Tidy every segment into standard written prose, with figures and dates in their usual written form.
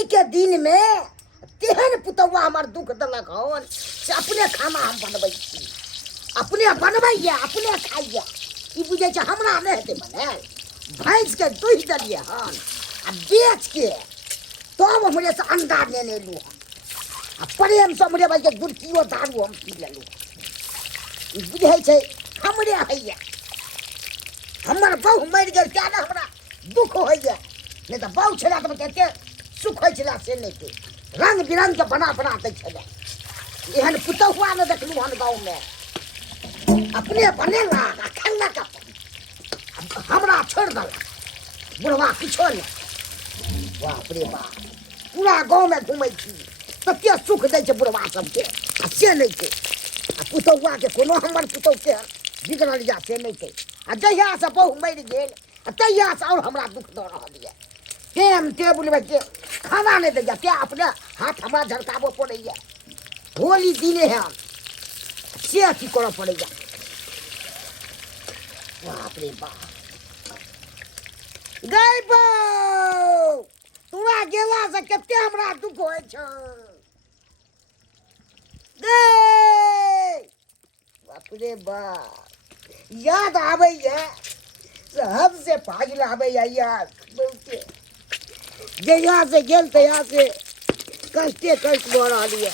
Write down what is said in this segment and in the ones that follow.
गर्मी के दिन में तेहन पुतौआ हमार दुख दलक हन से अपने खाना हम बनबै छी, अपने बनबैया अपने खाइया। ई बुझे छै हमरा नहीं हेतै बनायल। भैंस के दूध देलिए हन आ बेच के तब हमरे से अंडा लेने लू आ प्रेम से हमरे भाई के गुड़कियो दारू हम पी लेलू। ई बुझे छै हमरे हैया। हमर बहु मरि गेल क्या ना हमरा दुख होइया, नहीं तो बहु छला तो कहते सुख होइ छला से नहीं के रंग बिरंग के बना बना दै छला। एहन पुतहुआ न देखलू हन गाँव में। अपने बनेला आ खेला का हमरा छोड़ दला बुढ़वा किछो नहीं। बाप रे बाप, पूरा गाँव में घूमै छी तते सुख दै छै बुढ़वा सबके आ से नहीं छै। आ पुतहुआ के कोनो हमर पुतहु के बिगड़ल जा से नहीं छै। आ जहिया से बहु मरि गेल तहिया से और हमरा दुख दऽ रहल है। टेम टेबुल में के खाना नहीं दैया, क्या अपने हाथ हमरा झड़काबो पड़ैया। होली दिने है से अथी करऽ पड़ैया। बाप रे बाप, गई बौ तोरा गेला से कते हमरा दुख होइ छ। गई बाप रे बाप, याद आबैया हद से पागल आबैया याद बहुते। जहिया से गेल तहिया से कष्टे कष्ट भऽ रहल है।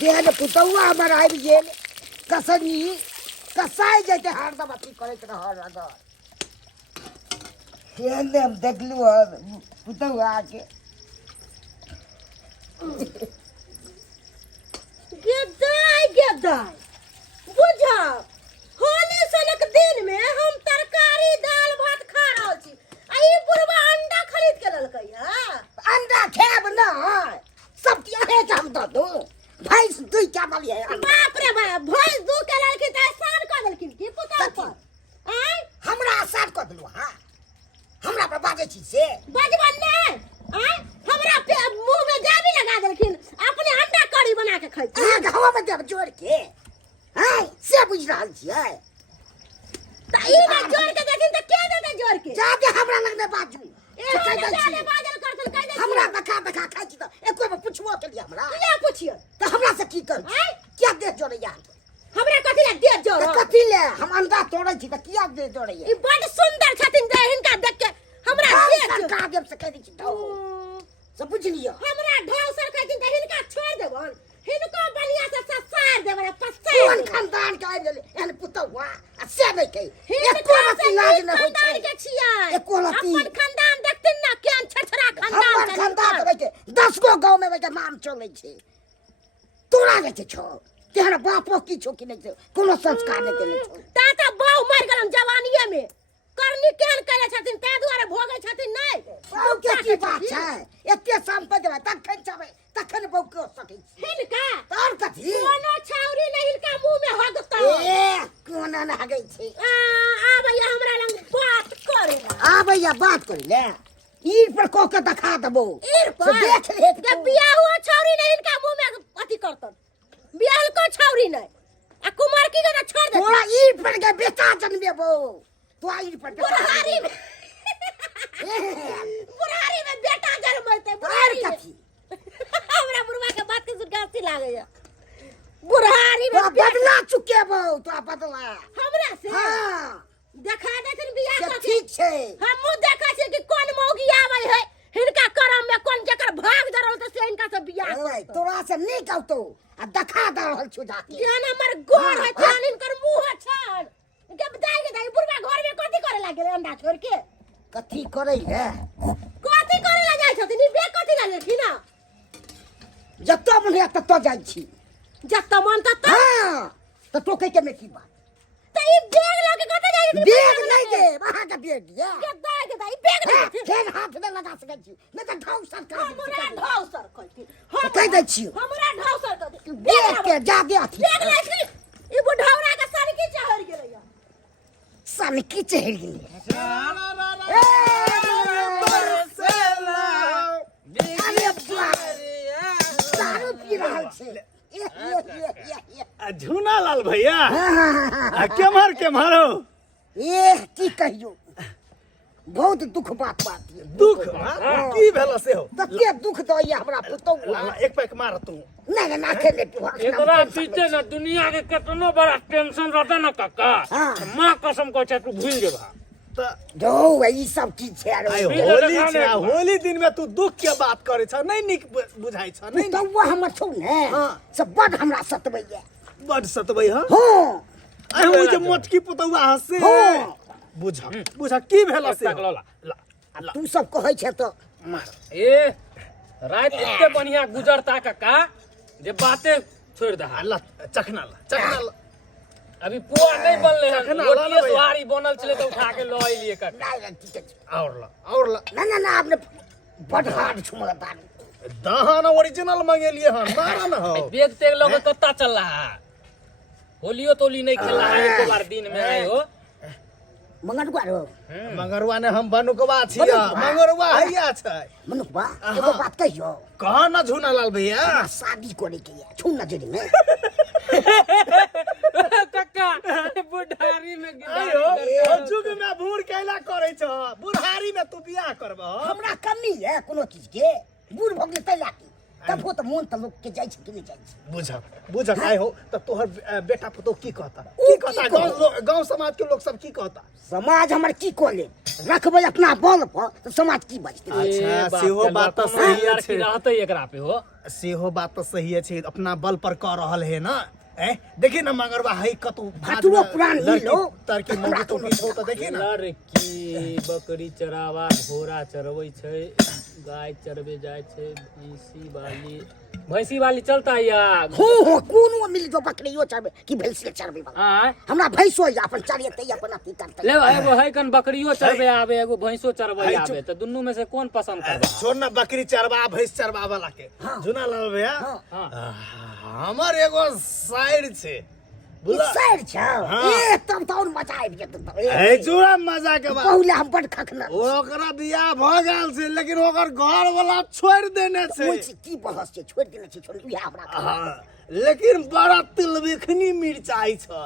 जेहन पुतौआ हमर आबि गेल कसनी कसाई जैते हरदम अथी करैत रहल अगर केहन हम देखलू हन पुतौआ के। गेदाई गेदाई बुझा होली सनक दिन में हम तरकारी दाल भात खा रहल छी आ ई बुढ़वा अंडा खरीद के ललकै है। अंडा खेब न सब अहे के हम दऽ दू। भैंस दुई क्या माली है अंडा। बाप रे बाप, भैंस दू के ललखिन त आसान क देलखिन की पुतौ पर। आय हमरा आसान कऽ देलू। हाँ हमरा पर बाजै छी से बजबन नहीं। आय हमरा पे मुंह में जाबी लगा देलखिन, अपने अंडा करी बना के खाइ छी। अहाँ के हवा में देब जोड़ के। हाँ से बुझ रहल छियै। त ई ना जोड़ के देखिन त के देतै जोड़ के। जादे हमरा लग में बाजू। ए जादे बाजल करथुन कह दे हमरा देखा देखा खाइ छी त एको बेर पुछबो केलियै हमरा। किया पुछियो त हमरा से की करू? क्या देह जोड़ैया? हमरा कथि ला दे जोड़। त कथी ले हम अंडा तोड़ै छी त किया देह जोड़ैया? ई बड़ सुंदर छथिन जे हिनका देख के हमरा दे जोड़। सरकार देव से कह दै छी ढौ सब बुझ लियो। हमरा ढौ सर कहथिन त हिनका छोड़ देबन, हिनको बलिया से ससार देबन पसार। कोन खानदान के आबि गेलै एहन पुतौआ आ से नहि कही। एको रति लाज नहि होइ छै। के छियै एको रति अपन खानदान देखथिन ना केहन छछरा खानदान हमर खानदान देबै के 10 गो गांव में के नाम चलै छै। तोरा जे छै छौ तेहन बापो की छौ कि नहि छौ, कोनो संस्कार नहि केने छौ। ता बहु मर गेलन जवानीये में, करनी केहन करे छथिन तै दुआरे भोगै छथिन नहीं। बहु के की बात छै? एते संपत्ति देबै तखन चाहबै तखन बहु के सकै छी। हिनका और कथी कोनो छौरी नहीं हिनका मुंह में हगतौ। ए कोन न हगै छै। आबैया हमरा लंग बात करे ला। आबैया बात करै ले ईर पर को के दिखा देबो। ईर पर देख ले के बियाह हुआ छौरी नहीं हिनका मुंह में अथी करतन। बियाह को छौरी नहीं आ कुमार की के छोड़ दे। तोरा ईर पर के बेटा जन्मेबो। तोरा ईर पर बुढ़ारी में बुढ़ारी में बेटा जन्मते बुढ़ारी में। हमरा बुढ़वा के बात के सुनके लागैया। बुढ़ारी में बदला चुकेबो तो बदला हमरा से। हां देखा देथिन बियाह के कथी ठीक छै। हमहु देखा छै कि कोन मौगी आबै है हिनका करम में कोन जकर भाग जरल त से हिनका से बियाह ओए तोरा से नहीं कहतो आ देखा द रहल छु जाके। जेहन हमर गोर है तेहन हिनकर मुंह है छान के बताइ के दाई बुढ़वा घर में कथी करे लागे अंडा छोड़ के। कथी करै रे? कथी करे ला जाइ छथिन? ई बे कथी ला लेखिन ना जत्तो मन तत्तो जाइ छी। जत्ता मन तत्ता। हां त टोकै के में की बात? त ई बेग लगे कतै जाइ छथिन? बेग नहीं दे वहां के बेग दिया के दाई के दाई बेग नहीं छथिन। फेर हाथ में लगा सकै छी नहीं त ढौ सरकार हमरा ढौ सर कहती कह दै छी। हमरा ढौ सर कहती बेग के जादे अथी बेग लै छी। ई बुढ़ौरा के सर की चढ़ गेलैया। सन की चढ़ गेलै। दारू पी रहल छै। झूना लाल भैया केम्हर केम्हर हो? की कहियो बहुत दुख बात ये। दुख की भेल से हो तते दुख दइया हमरा पुतौआ एक पैक मार तू नहीं ना खेले तू एकरा पीछे ना दुनिया के कितनो बड़ा टेंशन रहता ना काका हाँ। माँ कसम कहै छै तू भूल जेबा त जो ई सब चीज छै आइ रे होली छै होली दिन में तू दुख के बात करे छ नहीं निक बुझाई छ नहीं पुतौआ हमर छौ ने हाँ। सब बड हमरा सतबैया बड सतबै ह हां आइ हो जे मोटकी पुतौआ हसे हाँ। बुझा की भेल से ला ला तू सब कहै छै तो ए रात एते बढ़िया गुजरता काका जे बाते छोड़ दहा ला चखना ला अभी पुआ नहीं बनले हन चखना, रोटी ला भैया। सुहारी बनल छले तो उठा के लऽ अइलिए काका नहीं नहीं ठीक है और ला ना आपने बड हार्ड छुमला तारी दहन ओरिजिनल मंगेलिए हन मारा न हो बेग तेग लोग कत्ता चल रहा है होलियो तोली नहीं खेल रहा है एक बार दिन में आए हो मंगनवा रो मंगरवा ने हम बनुकवा छिया मंगरवा हैया छै मनुकवा एगो बात कहियो कहा न झूना लाल भैया हमरा शादी करे के या छू नजर में काका बुढ़ारी में आयो जुग में बूढ़ कैला करे छ बुढ़ारी में तू बियाह करबह हमरा कमी है कोनो चीज के बूढ़ भगले तैला की तब हो तो मन त लोग के जाय छै कि नहीं जाय छै बुझा काय हो त तोहर बेटा पुतो की कहता ऊ की कहता की कहता? गांव समाज के लोग सब की कहता समाज हमर की कोले रखबै अपना बल पर तो समाज की बचते अच्छा, सेहो बात तऽ सही छै। रहते एकरा पे हो सेहो बात तो सही है अपना बल पर कह रहल है ना देखी ना मगरवा है कतौ भातुओ पुरान लो तरकी मंगी तो पीछो तो देखी ना लड़की बकरी चरावा घोड़ा चरबै छै गाय चरबे जाय छै भैंसी वाली चलता या हो कोनो मिल जो बकरियो चरबे कि भैंसी चरबे वाला आय हमरा भैंसो या अपन चरिए तै अपन अथी करते ले एगो है कन बकरियो चरबे आवे एगो भैंसो चरबे है आवे तो दुन्नु में से कौन पसंद करबा छोड़ ना बकरी चरवा भैंस चरवा वाला के जुना लाल भैया हां हमर एगो साइड छे बुला सर छ हाँ। ए तब तो और मजा आबि जेत ए जोरा मजा के बात पहुले हम बड खखना ओकरा बियाह भ गेल छै लेकिन ओकर घर वाला छोड़ देने छै कोई चीज की बहस छै छोड़ देने छै छोड़ बियाह हमरा हाँ, लेकिन बड़ा तिलबिखनी मिर्चाई छै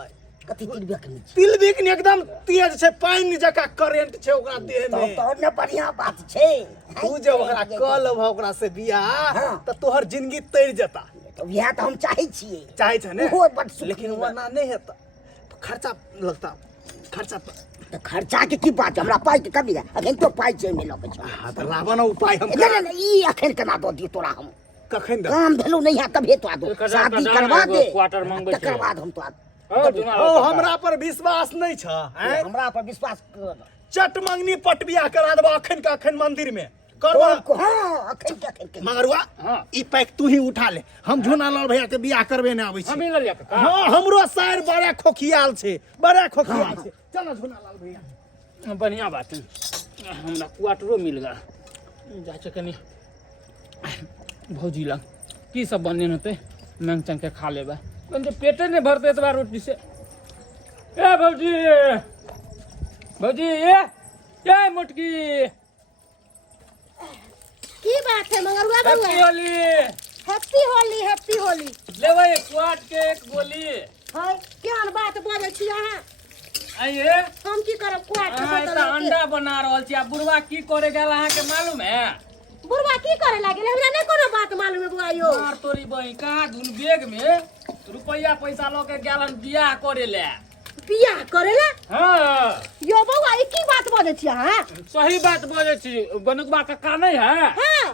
कथि तिल बेकनी छै तिलबिखनी एकदम तेज छै पानी जका करंट छै ओकरा देह तब में तो और ने बढ़िया बात छै तू जब ओकरा कह लेब ओकरा से बियाह त तोहर जिंदगी तर जता तो यह तो हम चाहे छिए चाहे छै ने ओहो बड सुख लेकिन वरना नहीं हेता खर्चा लगता खर्चा तो खर्चा के की बात है? हमरा पाई के कमी है अखन तो पाई छै में लगे छै हाँ त लावन उपाय हम नहीं नहीं ई अखन केना दो दी तोरा हम कखन दे काम भेलो नहीं है तब हे तो आदो एक हजार शादी का करवा दाम दे एगो क्वार्टर मंगबै छै। तकर बाद हम तो ओ हमरा पर विश्वास नहीं छ हैं हमरा पर विश्वास कर चट मंगनी पट बियाह करा देबा अखन का अखन मंदिर में करबा को हां अखन के अखन के मगरुआ हाँ। ई पैक तू ही उठा ले हम झूना लाल भैया के बियाह करबे ने आबै हम छी ही लिया काका हाँ हमरो शायर बड़ा खोखियाल छै बड़ा खोखियाल छै चलो झूना लाल भैया बढ़िया बात है हमरा क्वार्टरो मिल गया जा छै कनी भौजी लग की सब बने होते मांग चंग के खा लेबा कम तो पेटे नहीं भरते इतबा रोटी से ए भौजी भौजी ए मोटकी की बात है मंगरुआ बउआ हैप्पी होली हैप्पी होली लेबै क्वाट के एक गोली है केहन बात बोले छी अहाँ आइए हम की करब क्वाट के अहाँ बोतल एतऽ अंडा बना रहल छी आ बुढ़वा की करे गेल अहाँ के मालूम है बुढ़वा की करे लागे हमरा नहीं कोनो बात मालूम है बुआ यो मार तोरी बही कहाँ धुन बेग में रुपया पैसा लऽ के गेलन बियाह करे ले बियाह करेला हाँ यो बउआ ई की बात बोले छी अहाँ सही बात बोले छी बनुकबा काका नहीं है हां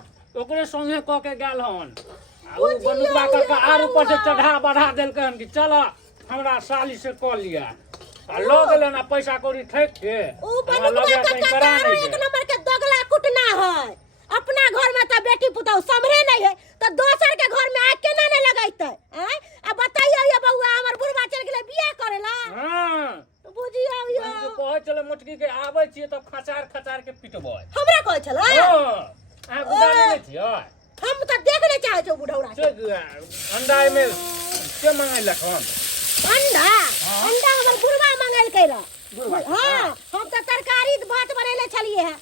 ओकरे संगे कह के गेल हन आ उ बुझियौ बनुकबा काका यौ, आर ऊपर से बउआ। चढ़ा बढ़ा देलकै हन कि चल हमरा साली से कह लिया आ लऽ गेलन आ पैसा कौड़ी ठैक के ओ हमरा बनुकबा लगे का कहीं करा कारो नहीं एक दे। नंबर के दगला कुटना है अपना घर में तो बेटी पुतौ समरे नहीं है तो दोसर के घर में आके केना नहीं लगैते हैं आ बताइयो ये बउआ हमर बुढ़वा चल गेले बियाह करेला हाँ बुझियो यो जो कहै चले मोटकी के आबै छियै तब खचार खचार के पिटबै हमरा कहै छला हाँ अहाँ गुदाने नहि छियै हम तो देख नहीं चाहे छौ बुढ़ौरा के। अंडा में के मंगेलक हन अंडा अंडा हमर बुढ़वा मंगल कैला हां हम तो तरकारी भात बनैले छलिए है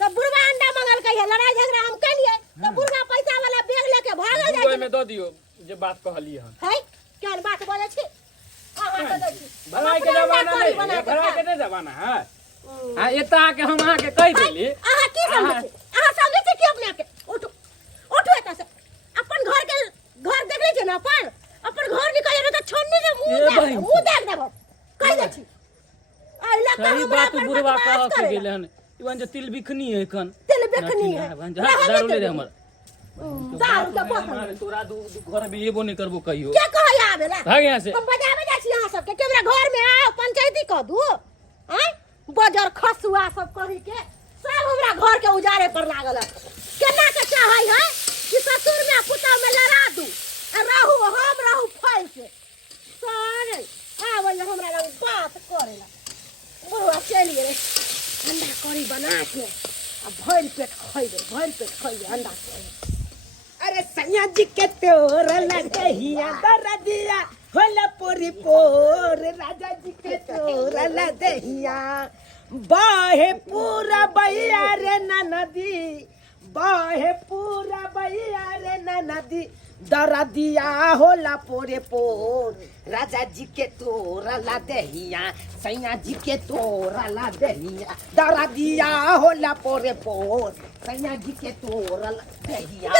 तो बुढ़वा अंडा मंगल है लड़ाई झगड़ा हम कलिए तो बुढ़वा पैसा वाला बैग लेके भागल दुबई जाय में दऽ दियौ जे बात कहलियै हन है केहन बात बोले छी अहाँ तो दै छी भलाई के जमाना नहीं है भलाई के नहीं जमाना है आ एता आके हम अहाँ के कह देली अहाँ की समझै छी अहाँ समझै छी कि अपने आपके उठो उठो एता से अपन घर के घर देख लै छै ना अपन घर निकल जाए त छोड़ने से मुंह देख देबो कह दे छी आइला का सही बात बुढ़वा कह के गेले हन इवन जे तिल बिखनी है कन तिल बिखनी है दारू ले दे हमर दारू के बोतल तोरा घर में एबो नहीं करबो कहियो क्या कह आबेला भाग यहाँ से हम बजाबे जा छी अहाँ सबके के हमरा घर में आओ पंचायती कह दू हैं बजर खसुआ सब करी के सब हमरा घर के उजारे पर लागल है केना के चाहै है कि ससुर में पुतौ में लड़ा दू रहू हम रहू फैल से सारे आबै हमरा लग बात करेला बुढ़वा चली रे अंडा करी बना के अब भर पेट खइबे अंडा करी अरे सैया जी के तोर लदहिया दरदिया होला पोरी पोर राजा जी के तोर लदहिया बाहे पूरा बैया रे नदी बाहे पूरा बैया रे नदी दरदिया होला पोरे पोर राजा जी के तोर लदहिया सैया जी के तोर लदहिया दरदिया होला पोरे पोर सैया जी के तोर लदहिया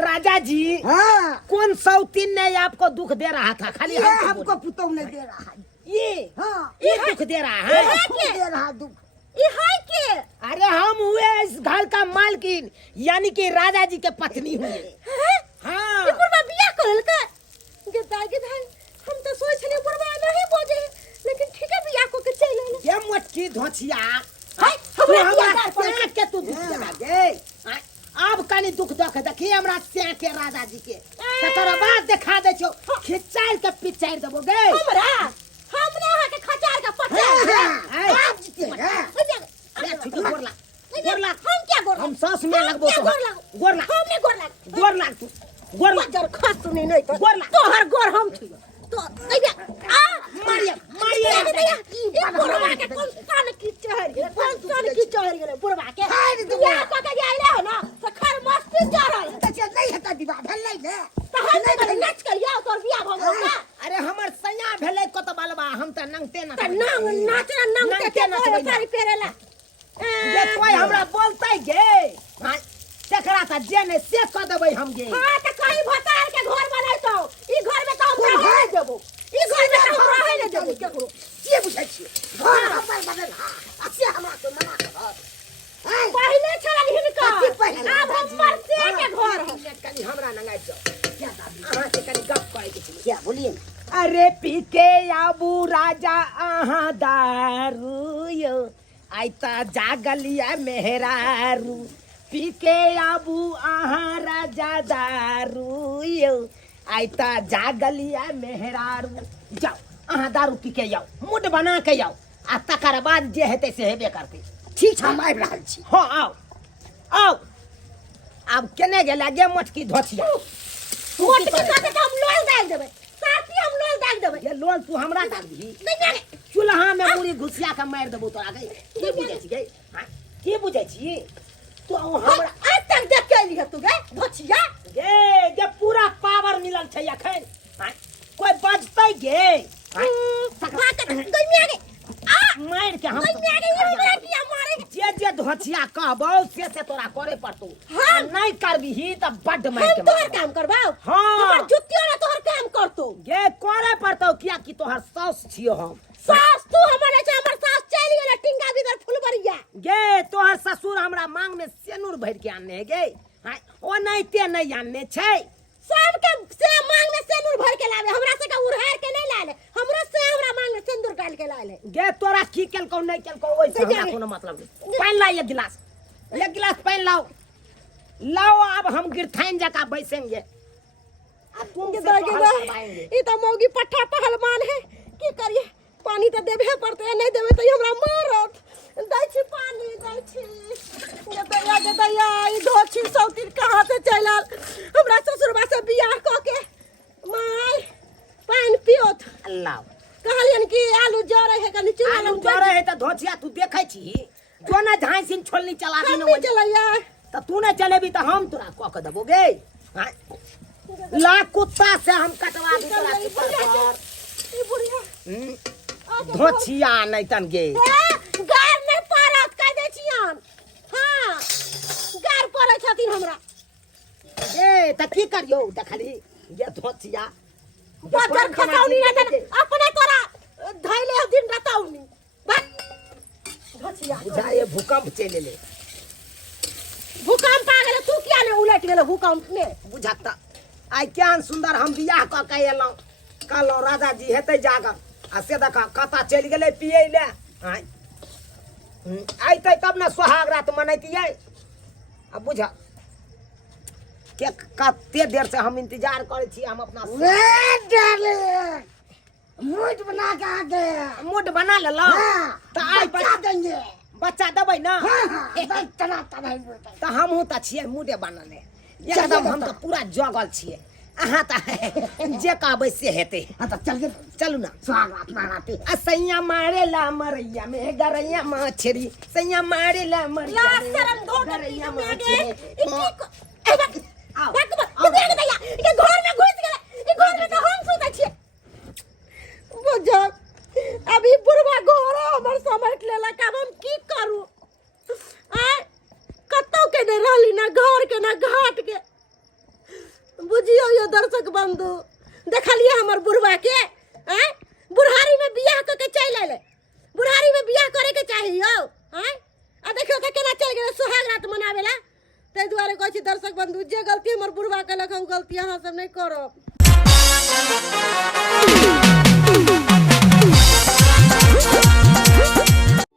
राजा जी हाँ कौन सौतीन ने आपको दुख दे रहा था खाली ये हमको पुतौ नहीं दे रहा है ये हाँ ये दुख दे रहा है हमको दे रहा दुख ई है के अरे हम हुए इस घर का मालकिन यानी कि राजा जी के पत्नी हुए हाँ ये बुढ़वा बियाह करल का गे हम तो सोच रहे बुढ़वा नहीं बोझे लेकिन ठीक है बियाह को के चल ले ये मटकी धोचिया हाय तू हमरा हमरा बियाह से के तू दुख दे गे अब कनी दुख देख देखी हमरा से के राजा जी के तकर बाद दिखा दे छो खिचार के पिचार देबो गे हमरा के खचार का पचार आप जीते हैं अरे ठीक गोरला गोरला हम क्या गोर हम सास में लगबो तो गोरला हमने गोर लाग गोर लाग तू गोर लाग जर खस सुनी नहीं तो गोर लाग तोहर गोर हम छी तो अइबे आ मारिए ये बुढ़वा के कौन सन की चढ़ गेले बुढ़वा के बियाह को के जाइले हो ना तो खर मस्ती चढ़ल तो नहीं हता विवाह भेल नहीं ने तो हम नाच कर या तोर बियाह भ गेल ना अरे हमर सैया भेले कत बालबा हम त नंगते न त नाचना नंग के साड़ी पहरेला ये कोई हमरा बोलतै गे हां तेकरा त जेने से क देबै हम गे हां त कहीं भतार के घर बनैतो ई घर में तो हम रह देबो ई घर में हम रह नहीं देबो केकरो के बुझै छी घर हमर बदल असे हमरा तो मना कर पहले चल हिनका कथी पहले? अब हम मरते के घर है कनी हमरा नंगाइ जाओ क्या दादी अहाँ से कनी गप करे के छै क्या बोलिए अरे पी के आबू राजा अहाँ दारू यो आइता जागलिया मेहरारू पी के आबू अहाँ राजा दारू यो आइता जागलिया मेहरारू जाओ अहाँ दारू पी के जाओ मुड बना के जाओ आ तकर बाद जे हेतै से हेबे करतै ठीक हम आबि रहल छी हाँ आओ आओ अब केने गेला गे मटकी धोतिया मोट के साथे हम लोल दाग देबै साथी हम लोल दाग देबै ये लोल तू हमरा दाग दी नहीं चूल्हा में मुड़ी घुसिया के मार देबो तोरा गई की बुझै छी गई हां की बुझै छी तो हमरा आज तक देख के लिह तू गे धोछिया गे जे पूरा पावर मिलल छै अखन हां कोई बजतै गे सकरा के गई में आ मार के हम गई में ये हमरा किया मारे जे धोछिया कहबो से तोरा करे पड़तौ हाँ। नहीं करबही त बड मार हम के तोहर मारबौ। काम करबाओ हाँ। हमर जुतियो ना तोहर काम करतो गे करे पड़तौ किया कि तोहर सास छियो हम सास तू हमर छै हमर सास चली गेले टिंगा भीतर फुलबरिया गे तोहर ससुर हमरा मांग में सेनुर भर के आनने गे हां ओ नहीं ते आनने छै सबके से मांग में सिंदूर भर के लावे हमरा से का उड़हार के नहीं लाले हमरो से हमरा मांग में सिंदूर डाल के लाले गे तोरा की केलकौ नहीं केलकौ ओइ से हमरा कोनो मतलब नहीं पानी ला एक गिलास पानी लाओ लाओ अब हम गिरथाइन जका बैसेंगे अब तुम के से दागे तो हल करवाएंगे ई त मौगी पट्ठा पहलवान है की करिए पानी तो देबे पड़ते नहीं देबे तो हमरा मारत दै छी पानी दै छी ये दैया ई धोछी सौतीन कहां से चलल हमरा ससुरबा से बियाह क के माय पानी पियोत अल्लाह कहलियन कि आलू जरे है कनी चुला आलू जरे है त धोछिया तू देखै छी जो ना झांसिन छोलनी चला दी हम न नहीं चलैया त तू नहीं चलेबी त हम तोरा क के देबो गे हां ला कुत्ता से हम कटवा दी तोरा की पर ई बुढ़िया धोछिया नहीं तन गे गार नहीं पारत कह दे छियन हां गार पड़े छथिन हमरा ए त की करियो देखली ये धोछिया बदर खसौनी ना अपने तोरा धैले दिन रतौनी बस धोछिया बुझा ये भूकंप चले ले भूकंप आ गेले तू किया ने उलट गेले भूकंप में बुझाता आई केहन सुंदर हम बियाह क के एलौं कहलौं राजा जी हेतै जागर आ से देखा कता चलि गेलै पियै ले आई आइतै तब ना सोहाग रात मनैतियै अब बुझा के कते देर से हम इंतजार करै छी हम अपना मूड बना के आ गए मूड बना लेलौं त आई बच्चा देंगे बच्चा देबै ना तना तना त हमहूँ त छियै मूडे बनले एकदम हम त पूरा जगल छियै अहाँ त जे कहबै से हेतै हाँ तो चल के चलू ना सुहाग रात मनाते सैया मारे ला मरैया में गरैया मछरी सैया मारे ला मरैया ला में शरम धो के गरैया में मछरी ए बक देख दैया के घर में घुस गेले ई घर में तो हम सुतै छियै बुझो अभी बुढ़वा घोरो हमर समझ लेला का हम की करू आ कतौ के ने रहली ना घर के ना घाट के बुझियो यो दर्शक बंधु देखलिए हमर बुढ़वा के हैं बुढ़ारी में बियाह क के चल आइले बुढ़ारी में बियाह करे के चाहियो हैं आ देखियो त केना चल गेले सुहाग रात मनावेला तै दुआरे कहै छी दर्शक बंधु जे गलती हमर बुढ़वा केलक हम गलती अहाँ सब नहीं करब